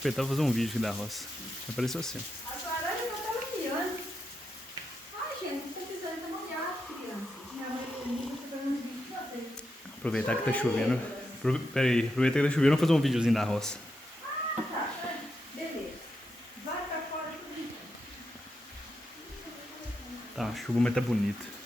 Aproveitar e fazer um vídeo aqui da roça. Apareceu assim. As laranjas estão caminhando. Ai, gente, não tá precisando tomar gato, criança. Minha mãe comigo, tá fazendo um vídeo pra vocês. Aproveitar que tá chovendo. Peraí, aproveitar que tá chovendo e fazer um videozinho da roça. Tá, beleza. Vai pra fora tudo. Tá uma chuva, mas tá bonito.